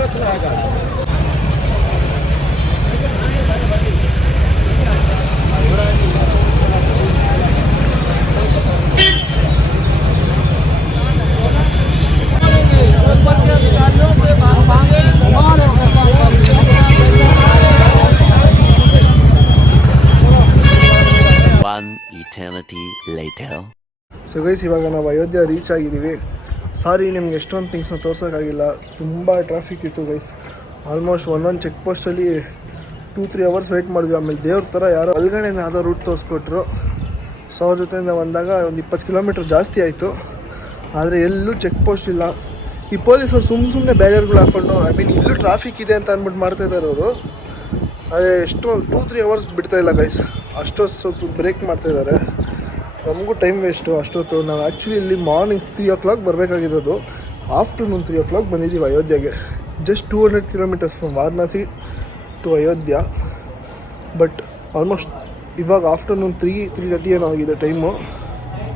रखना है गाड़ी। Eternity later. ಸೊ ಗೈಸ್, ಇವಾಗ ನಾವು ಅಯೋಧ್ಯ ರೀಚ್ ಆಗಿದ್ದೀವಿ. ಸಾರಿ, ನಿಮ್ಗೆ ಎಷ್ಟೊಂದು ಥಿಂಗ್ಸ್ನ ತೋರ್ಸೋಕ್ಕಾಗಿಲ್ಲ, ತುಂಬ ಟ್ರಾಫಿಕ್ ಇತ್ತು ಗೈಸ್. ಆಲ್ಮೋಸ್ಟ್ ಒಂದೊಂದು ಚೆಕ್ ಪೋಸ್ಟಲ್ಲಿ 2-3 ಅವರ್ಸ್ ವೆಯ್ಟ್ ಮಾಡಿದ್ವಿ. ಆಮೇಲೆ ದೇವ್ರ ಥರ ಯಾರೋ ಒಳಗಡೆ ಯಾವುದೋ ರೂಟ್ ತೋರಿಸ್ಕೊಟ್ರು. ಸೊ ಅವ್ರ ಜೊತೆಯಿಂದ ಬಂದಾಗ ಒಂದು 20 ಕಿಲೋಮೀಟ್ರ್ ಜಾಸ್ತಿ ಆಯಿತು. ಆದರೆ ಎಲ್ಲೂ ಚೆಕ್ ಪೋಸ್ಟ್ ಇಲ್ಲ. ಈ ಪೊಲೀಸರು ಸುಮ್ಮನೆ ಬ್ಯಾರಿಯರ್ಗಳು ಹಾಕ್ಕೊಂಡು, ಇಲ್ಲೂ ಟ್ರಾಫಿಕ್ ಇದೆ ಅಂತ ಅಂದ್ಬಿಟ್ಟು ಮಾಡ್ತಾಯಿದ್ದಾರೆ ಅವರು. ಅದೇ ಎಷ್ಟೊಂದು 2-3 ಅವರ್ಸ್ ಬಿಡ್ತಾಯಿಲ್ಲ ಗೈಸ್. ಅಷ್ಟೊತ್ತು ಸ್ವಲ್ಪ ಬ್ರೇಕ್ ಮಾಡ್ತಾಯಿದ್ದಾರೆ. ನಮಗೂ ಟೈಮ್ ವೇಸ್ಟು ಅಷ್ಟೊತ್ತು. ನಾವು ಆ್ಯಕ್ಚುಲಿ ಇಲ್ಲಿ ಮಾರ್ನಿಂಗ್ 3 o'clock ಬರಬೇಕಾಗಿರೋದು. ಆಫ್ಟರ್ನೂನ್ 3 o'clock ಬಂದಿದ್ದೀವಿ ಅಯೋಧ್ಯೆಗೆ. Just 200 kilometres from Varanasi to Ayodhya. But almost ಇವಾಗ ಆಫ್ಟರ್ನೂನ್ 3:30 ಏನೋ ಆಗಿದೆ ಟೈಮು.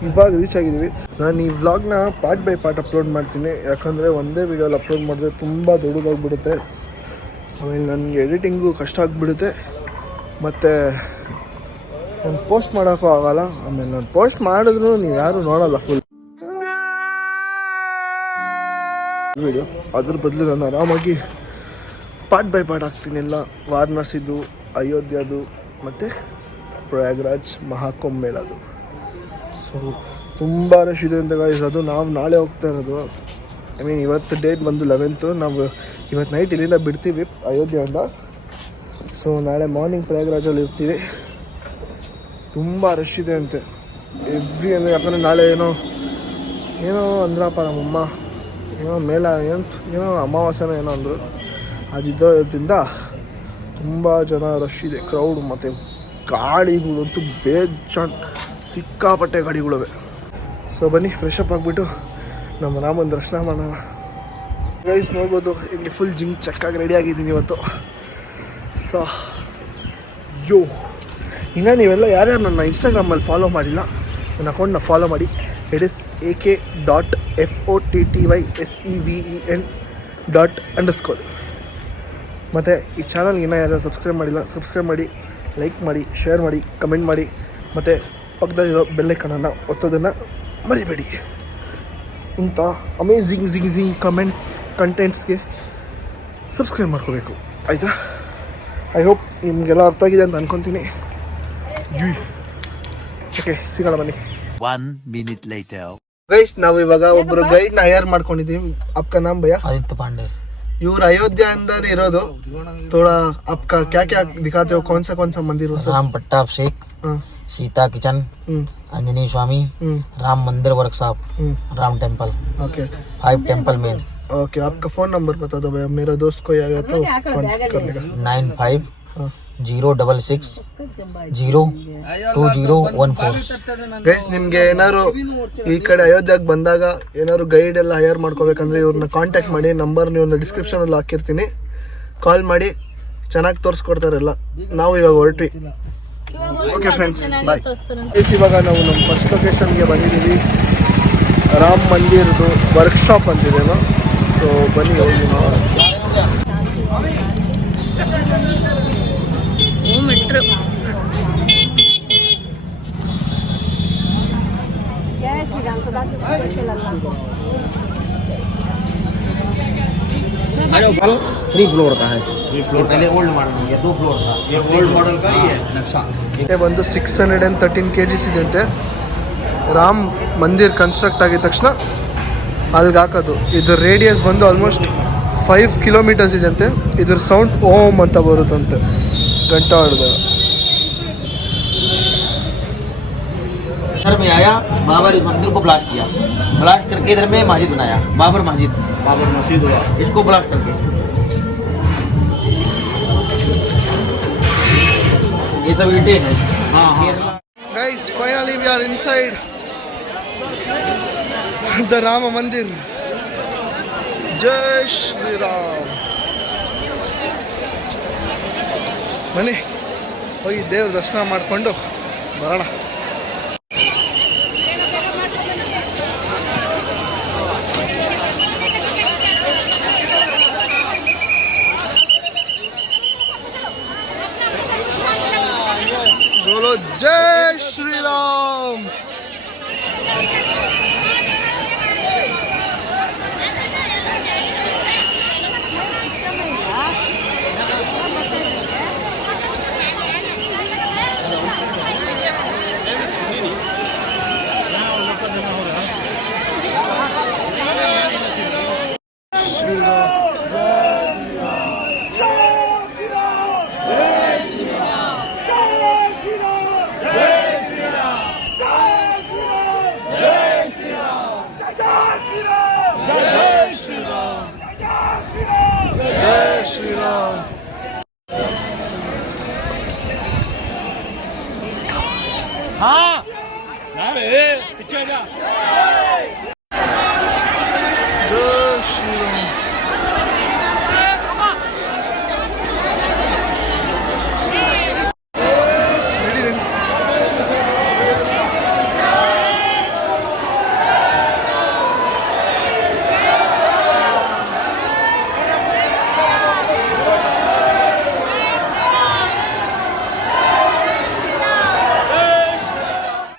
ಇವಾಗ ರೀಚ್ ಆಗಿದ್ದೀವಿ. ನಾನು ಈ ವ್ಲಾಗ್ನ ಪಾರ್ಟ್ ಬೈ ಪಾರ್ಟ್ ಅಪ್ಲೋಡ್ ಮಾಡ್ತೀನಿ, ಯಾಕಂದರೆ ಒಂದೇ ವೀಡಿಯೋಲಿ ಅಪ್ಲೋಡ್ ಮಾಡಿದ್ರೆ ತುಂಬ ದೊಡ್ಡದಾಗ್ಬಿಡುತ್ತೆ. ಆಮೇಲೆ ನನಗೆ ಎಡಿಟಿಂಗು ಕಷ್ಟ ಆಗಿಬಿಡುತ್ತೆ, ಮತ್ತು ನಾನು ಪೋಸ್ಟ್ ಮಾಡೋಕ್ಕೂ ಆಗೋಲ್ಲ. ಆಮೇಲೆ ನಾನು ಪೋಸ್ಟ್ ಮಾಡಿದ್ರು ನೀವು ಯಾರೂ ನೋಡೋಲ್ಲ ಫುಲ್ ವಿಡಿಯೋ. ಅದ್ರ ಬದಲು ನಾನು ಆರಾಮಾಗಿ ಪಾರ್ಟ್ ಬೈ ಪಾರ್ಟ್ ಹಾಕ್ತೀನಿ ಎಲ್ಲ. ವಾರಣಾಸಿದು, ಅಯೋಧ್ಯದು, ಮತ್ತು ಪ್ರಯಾಗ್ರಾಜ್ ಮಹಾಕುಂಭ ಮೇಳದು. ಸೊ ತುಂಬ ರಶ್ ಇದೆ ಅಂತ ಗಾಯ್ಸ್. ಅದು ನಾವು ನಾಳೆ ಹೋಗ್ತಾ ಇರೋದು. ಇವತ್ತು ಡೇಟ್ ಬಂದು 11th. ನಾವು ಇವತ್ತು ನೈಟ್ ಇಲ್ಲಿಂದ ಬಿಡ್ತೀವಿ ಅಯೋಧ್ಯೆಯಿಂದ. ಸೊ ನಾಳೆ ಮಾರ್ನಿಂಗ್ ಪ್ರಯಾಗ್ರಾಜಲ್ಲಿ ಇರ್ತೀವಿ. ತುಂಬ ರಶ್ ಇದೆ ಅಂತೆ ಅಂದರೆ, ಯಾಕಂದರೆ ನಾಳೆ ಏನೋ ಅಂದ್ರಪ್ಪ ನಮ್ಮಮ್ಮ, ಏನೋ ಅಮಾವಾಸ್ಯೆನೋ ಏನೋ ಅಂದರು. ಅದಿದ್ದರಿಂದ ತುಂಬ ಜನ ರಶ್ ಇದೆ, ಕ್ರೌಡ್. ಮತ್ತು ಗಾಡಿಗಳಂತೂ ಬೇಜಾನ್ ಸಿಕ್ಕಾಪಟ್ಟೆ ಗಾಡಿಗಳಿವೆ. ಸೊ ಬನ್ನಿ ಫ್ರೆಶ್ ಅಪ್ ಆಗಿಬಿಟ್ಟು ನಮ್ಮ ರಾಮನ ದರ್ಶನ ಮಾಡೋಣ. ಗೈಸ್ ನೋಡ್ಬೋದು ಹಿಂಗೆ ಫುಲ್ ಜಿಮ್ ಚೆಕ್ಕಾಗಿ ರೆಡಿ ಆಗಿದ್ದೀನಿ ಇವತ್ತು. ಸೊ ಇನ್ನು ನೀವೆಲ್ಲ ಯಾರ್ಯಾರು ನನ್ನ ಇನ್ಸ್ಟಾಗ್ರಾಮಲ್ಲಿ ಫಾಲೋ ಮಾಡಿಲ್ಲ, ನನ್ನ ಅಕೌಂಟ್ನ ಫಾಲೋ ಮಾಡಿ. ಇಟ್ ಇಸ್ AK.FOTTYSEVEN._ ಮತ್ತು ಈ ಚಾನಲ್ಗೆ ಇನ್ನೂ ಯಾರು ಸಬ್ಸ್ಕ್ರೈಬ್ ಮಾಡಿಲ್ಲ, ಸಬ್ಸ್ಕ್ರೈಬ್ ಮಾಡಿ, ಲೈಕ್ ಮಾಡಿ, ಶೇರ್ ಮಾಡಿ, ಕಮೆಂಟ್ ಮಾಡಿ, ಮತ್ತು ಪಕ್ಕದಲ್ಲಿರೋ ಬೆಲ್ಲೈಕನನ್ನು ಒತ್ತೋದನ್ನು ಮರಿಬೇಡಿ. ಇಂಥ ಅಮೇಝಿಂಗ್ ಕಂಟೆಂಟ್ಸ್ಗೆ ಸಬ್ಸ್ಕ್ರೈಬ್ ಮಾಡ್ಕೋಬೇಕು, ಆಯಿತಾ? ಐ ಹೋಪ್ ನಿಮಗೆಲ್ಲ ಅರ್ಥ ಆಗಿದೆ ಅಂತ ಅಂದ್ಕೊತೀನಿ. ಓಕೆ, ಸಿಗೋಣ ಬನ್ನಿ. 1 minute later. ಗೈಸ್, ನಾವು ಇವಾಗ ಒಬ್ಬರು ಗೈಡ್ನ ಹೈಯರ್ ಮಾಡ್ಕೊಂಡಿದ್ದೀವಿ. आपका नाम भैया? आदित्य पांडे. ಇವ್ರು ಅಯೋಧ್ಯ अंदर ಇರೋದು. थोड़ा आपका क्या दिखाते हो? कौन सा मंदिर हो सर? राम पट्टाभिषेक, सीता किचन, आंजनेय स्वामी, राम मंदिर workshop, Ram temple. Okay, 5 temple main. Okay, आपका फोन नंबर बता दो भैया, मेरा दोस्त कोई आएगा तो कॉन्टेक्ट कर लेगा. 9506 ಗೈಸ್, ನಿಮ್ಗೆ ಏನಾದ್ರು ಈ ಕಡೆ ಅಯೋಧ್ಯೆಗೆ ಬಂದಾಗ ಏನಾದ್ರು ಗೈಡ್ ಎಲ್ಲ ಹೈಯರ್ ಮಾಡ್ಕೋಬೇಕಂದ್ರೆ ಇವ್ರನ್ನ ಕಾಂಟ್ಯಾಕ್ಟ್ ಮಾಡಿ. ನಂಬರ್ ನೀವು ಡಿಸ್ಕ್ರಿಪ್ಷನ್ ಅಲ್ಲಿ ಹಾಕಿರ್ತೀನಿ, ಕಾಲ್ ಮಾಡಿ, ಚೆನ್ನಾಗಿ ತೋರಿಸ್ಕೊಡ್ತಾರಲ್ಲ. ನಾವು ಇವಾಗ ಹೊರಟ್ವಿ. ಓಕೆ ಫ್ರೆಂಡ್ಸ್, ಬಾಯ್. ಇವಾಗ ನಾವು ನಮ್ಮ ಫಸ್ಟ್ ಲೊಕೇಶನ್ಗೆ ಬಂದಿದ್ದೀವಿ. ರಾಮ್ ಮಂದಿರದು ವರ್ಕ್ಶಾಪ್ ಅಂತಿದೇನೋ. ಸೊ ಬನ್ನಿ ಹೋಗಿ ನೋಡೋಣ. थ्री फ्लोर का है. ये पहले ओल्ड मॉडल है, 2 फ्लोर था. ये ओल्ड मॉडल का ही है नक्शा. ये ಬಂದು 613 kgs ಇದೆ ಅಂತೆ. ರಾಮ್ ಮಂದಿರ್ ಕನ್ಸ್ಟ್ರಕ್ಟ್ ಆಗಿದ ತಕ್ಷಣ ಅಲ್ಲಿಗೆ ಹಾಕೋದು. ಇದ್ರ ರೇಡಿಯಸ್ ಬಂದು ಆಲ್ಮೋಸ್ಟ್ 5 kilometers ಇದೆ ಅಂತೆ. ಇದ್ರ ಸೌಂಡ್ ಓಮ್ ಅಂತ ಬರುತ್ತಂತೆ ಗಂಟೆ ಹೊಡೆದಾಗ. इधर में आया, बाबर इस मंदिर को ब्लास्ट किया. ब्लास्ट करके इधर में मस्जिद बनाया, बाबर मस्जिद हुआ. इसको ब्लास्ट करके ये सब ईंटें हैं. हाँ. Guys, finally we are inside the Rama Mandir. Jai Shri Ram. ಬನ್ನಿ ಹೋಗಿ ದೇವ್ರ ದರ್ಶನ ಮಾಡಿಕೊಂಡು ಬರೋಣ.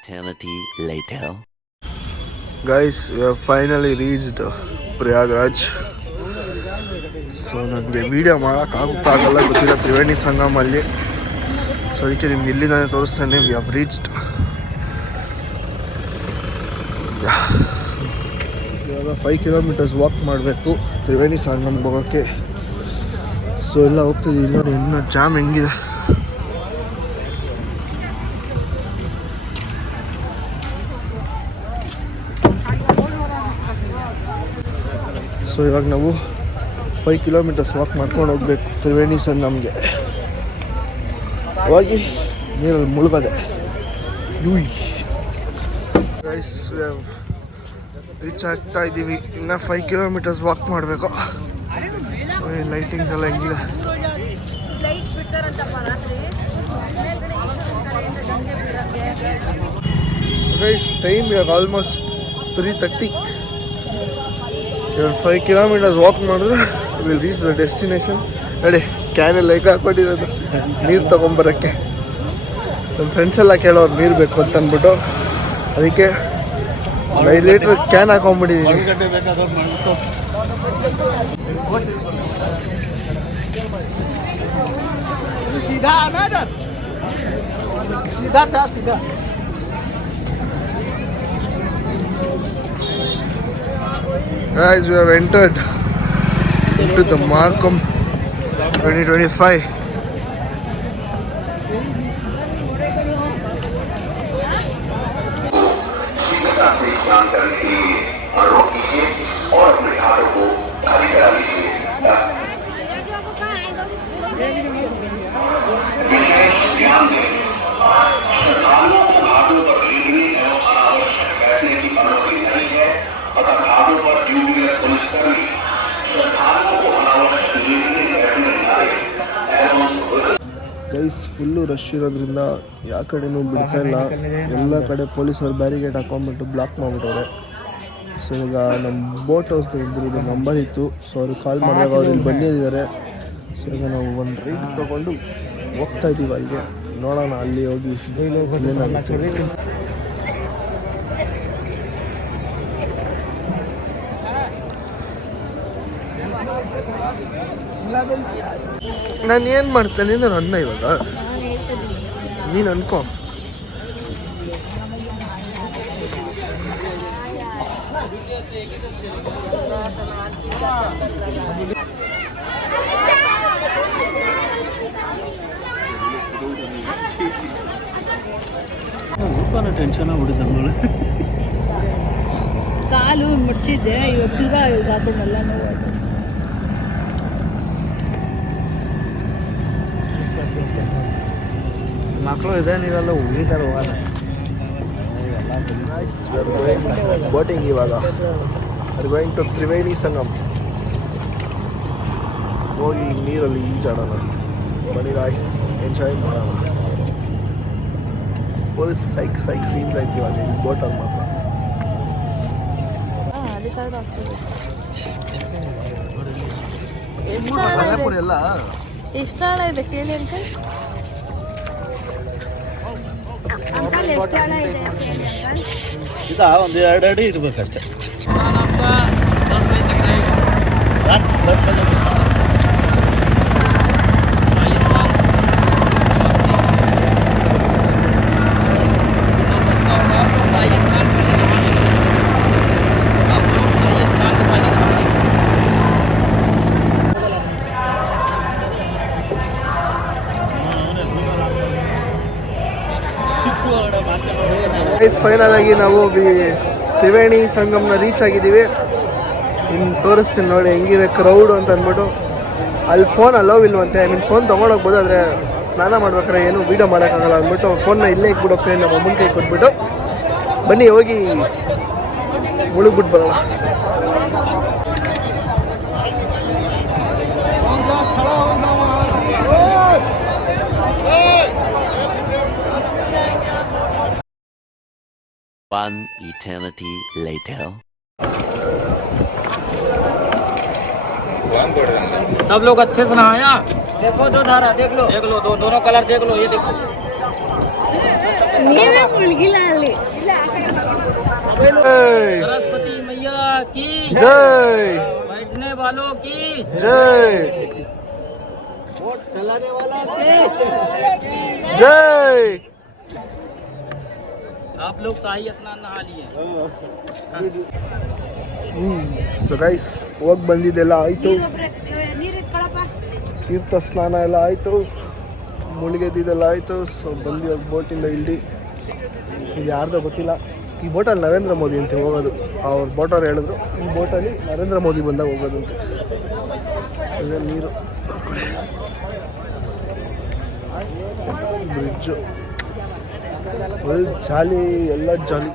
Eternity later. Guys finally reached Prayagraj. So ನನಗೆ ವೀಡಿಯೋ ಮಾಡೋಕ್ಕಾಗುತ್ತಾಗಲ್ಲ ಗೊತ್ತಿಲ್ಲ ತ್ರಿವೇಣಿ ಸಂಗಮಲ್ಲಿ. ಸೊ ಅದಕ್ಕೆ ನಿಮ್ಗೆ ಇಲ್ಲಿಂದಾನೆ ತೋರಿಸ್ತೇನೆ. We have reached. ಇವಾಗ 5 ಕಿಲೋಮೀಟರ್ಸ್ ವಾಕ್ ಮಾಡಬೇಕು ತ್ರಿವೇಣಿ ಸಂಗಮ್ಗೆ ಹೋಗೋಕ್ಕೆ. ಸೊ ಎಲ್ಲ ಹೋಗ್ತಿದ್ದೀವಿ. ನೋಡಿ ಇನ್ನೂ ಜಾಮ್ ಹೆಂಗಿದೆ. ಸೊ ಇವಾಗ ನಾವು 5 ಕಿಲೋಮೀಟರ್ಸ್ ವಾಕ್ ಮಾಡ್ಕೊಂಡು ಹೋಗ್ಬೇಕು ತ್ರಿವೇಣಿ ಸಂಗಮ್ಗೆ. ಹೋಗಿ ನೀರಲ್ಲಿ ಮುಳುಗದೆ ಗೈಸ್ ರೀಚ್ ಆಗ್ತಾ ಇದ್ದೀವಿ. ಇನ್ನು 5 ಕಿಲೋಮೀಟರ್ಸ್ ವಾಕ್ ಮಾಡಬೇಕು. ಲೈಟಿಂಗ್ಸ್ ಎಲ್ಲ ಹೆಂಗಿದೆ. ಗೈಸ್ ಟೈಮ್ ಇವಾಗ ಆಲ್ಮೋಸ್ಟ್ 3:30. 5 ಕಿಲೋಮೀಟರ್ಸ್ ವಾಕ್ ಮಾಡಿದ್ರೆ ವಿಲ್ ರೀಚ್ ದ ಡೆಸ್ಟಿನೇಷನ್. ನೋಡಿ ಕ್ಯಾನಲ್ಲಿ ಲೈಕ್ ಹಾಕ್ಕೊಟ್ಟಿರೋದು ನೀರು ತೊಗೊಂಬರೋಕ್ಕೆ. ನಮ್ಮ ಫ್ರೆಂಡ್ಸ್ ಎಲ್ಲ ಕೇಳೋರು ನೀರು ಬೇಕು ಅಂತ ಅಂದ್ಬಿಟ್ಟು ಅದಕ್ಕೆ 5 ಲೀಟ್ರ್ ಕ್ಯಾನ್ ಹಾಕೊಂಡ್ಬಿಟ್ಟಿದ್ದೀನಿ. Guys, we have entered into the Markham 2025. शीघ्रता से स्नान करने के लिए अनुरोध कीजिए और अपने हाथों को खाली करा लीजिए. विशेष ध्यान दें, श्रद्धालुओं को घाटों पर भीगने एवं अनावश्यक बैठने की अनुमति नहीं है. अतः घाटों पर ड्यूटी में पुलिसकर्मी श्रद्धालुओं को अनावश्यक भीगने बैठने एवं ಗೈಸ್ ಫುಲ್ಲು ರಶ್ ಇರೋದ್ರಿಂದ ಯಾವ ಕಡೆನೂ ಬಿಡ್ತಾ ಇಲ್ಲ. ಎಲ್ಲ ಕಡೆ ಪೊಲೀಸರು ಬ್ಯಾರಿಗೇಡ್ ಹಾಕೊಂಡ್ಬಿಟ್ಟು ಬ್ಲಾಕ್ ಮಾಡಿಬಿಟ್ಟವ್ರೆ. ಸೊ ಇವಾಗ ನಮ್ಮ ಬೋಟ್ ಹೌಸ್ಗೆ ಇಬ್ಬರದ್ದು ನಂಬರ್ ಇತ್ತು. ಸೊ ಅವ್ರಿಗೆ ಕಾಲ್ ಮಾಡಿದಾಗ ಅವ್ರು ಇಲ್ಲಿ ಬಂದಿದ್ದಾರೆ. ಸೊ ಈಗ ನಾವು ಒಂದು ರೈಡ್ ತೊಗೊಂಡು ಹೋಗ್ತಾ ಇದ್ದೀವಿ ಅಲ್ಲಿಗೆ. ನೋಡೋಣ ಅಲ್ಲಿ ಹೋಗಿ ಏನಾಗುತ್ತೆ. ನಾನು ಏನು ಮಾಡ್ತೇನೆ ನಾನು ಅನ್ನ ಇವಾಗ ನೀನು ಅನ್ಕೋ. ಟೆನ್ಷನ್ ಆಗ್ಬಿಟ್ಟಿದ್ದೆ. ಕಾಲು ಮುಚ್ಚಿದ್ದೆ ಇವತ್ತು ತಿರ್ಗಾ ಹಾಕೊಂಡೆಲ್ಲ ನೋವು. ಮಕ್ಕಳು ಇದೆ ನೀವೆಲ್ಲ ಉಳಿತಾರೆ ಹೋಗೋಣ. ಬೋಟಿಂಗ್ ಇವಾಗ ಗೋಯಿಂಗ್ ಟು ತ್ರಿವೇಣಿ ಸಂಗಮ್. ಹೋಗಿ ನೀರಲ್ಲಿ ಈಜಾಡೋಣ. ಬನ್ನಿ ಗಾಯ್ಸ್ ಎಂಜಾಯ್ ಮಾಡೋಣ. ಫುಲ್ ಸೈಕ್ ಸೀನ್ಸ್ ಆಯ್ತು ಇವಾಗ ಈ ಬೋಟಲ್ಲಿ ಮಾತ್ರ. ಎಲ್ಲ ಎಷ್ಟು ಆಳ ಇದೆ ಕೇಳಿ ಅಂಕಲ್. ಇದಾ ಒಂದು 2 ಅಡಿ ಇರ್ಬೇಕಷ್ಟೇ. ಫೈನಲ್ ಆಗಿ ನಾವು ತ್ರಿವೇಣಿ ಸಂಗಮ್ನ ರೀಚ್ ಆಗಿದ್ದೀವಿ. ಇನ್ನು ತೋರಿಸ್ತೀನಿ ನೋಡಿ ಹೆಂಗಿದೆ ಕ್ರೌಡ್ ಅಂತ ಅಂದ್ಬಿಟ್ಟು. ಅಲ್ಲಿ ಫೋನ್ ಅಲೋವ್ ಇಲ್ವಂತೆ. ಫೋನ್ ತೊಗೊಂಡೋಗ್ಬೋದು, ಆದರೆ ಸ್ನಾನ ಮಾಡ್ಬೇಕಾದ್ರೆ ಏನು ವೀಡಿಯೋ ಮಾಡೋಕ್ಕಾಗಲ್ಲ ಅಂದ್ಬಿಟ್ಟು ಫೋನ್ನ ಇಲ್ಲೇ ಇಟ್ಬಿಟ್ಟು ಹೋಗ್ತೀನಿ. ನಮ್ಮ ಅಮ್ಮನ ಕೈ ಕೊಟ್ಬಿಟ್ಟು ಬನ್ನಿ ಹೋಗಿ ಮುಳುಗ್ಬಿಟ್ಟು ಬರೋಣ. One eternity later. सब लोग अच्छे से नहाया. देखो दो धारा देख लो. देख लो दोनों कलर देख लो. ये देखो ನೀವೇ ಮುಳುಗಿಲ್ಲ ಅಲ್ಲಿ. सरस्वती मैया की ಜೈ बैठने वालों की ಜೈ ಜೈ. आप लोग शाही स्नान नहा लिए. ಸೊ ಗೈಸ್ ಹೋಗಿ ಬಂದಿದ್ದೆಲ್ಲ ಆಯಿತು, ತೀರ್ಥ ಸ್ನಾನ ಎಲ್ಲ ಆಯಿತು, ಮುಳುಗೆದಿದ್ದೆಲ್ಲ ಆಯಿತು. ಸೊ ಬಂದು ಇವಾಗ ಬೋಟಿಂದ ಇಳ್ದು, ಇದು ಯಾರ್ದೋ ಗೊತ್ತಿಲ್ಲ, ಈ ಬೋಟಲ್ಲಿ ನರೇಂದ್ರ ಮೋದಿ ಅಂತ ಹೋಗೋದು. ಅವ್ರ ಬೋಟವ್ರು ಹೇಳಿದ್ರು ಈ ಬೋಟಲ್ಲಿ ನರೇಂದ್ರ ಮೋದಿ ಬಂದಾಗ ಹೋಗೋದಂತೆ. ಇದೆ ನೀರು, ಬ್ರಿಡ್ಜು ಫುಲ್ ಜಾಲಿ, ಎಲ್ಲ ಜಾಲಿ.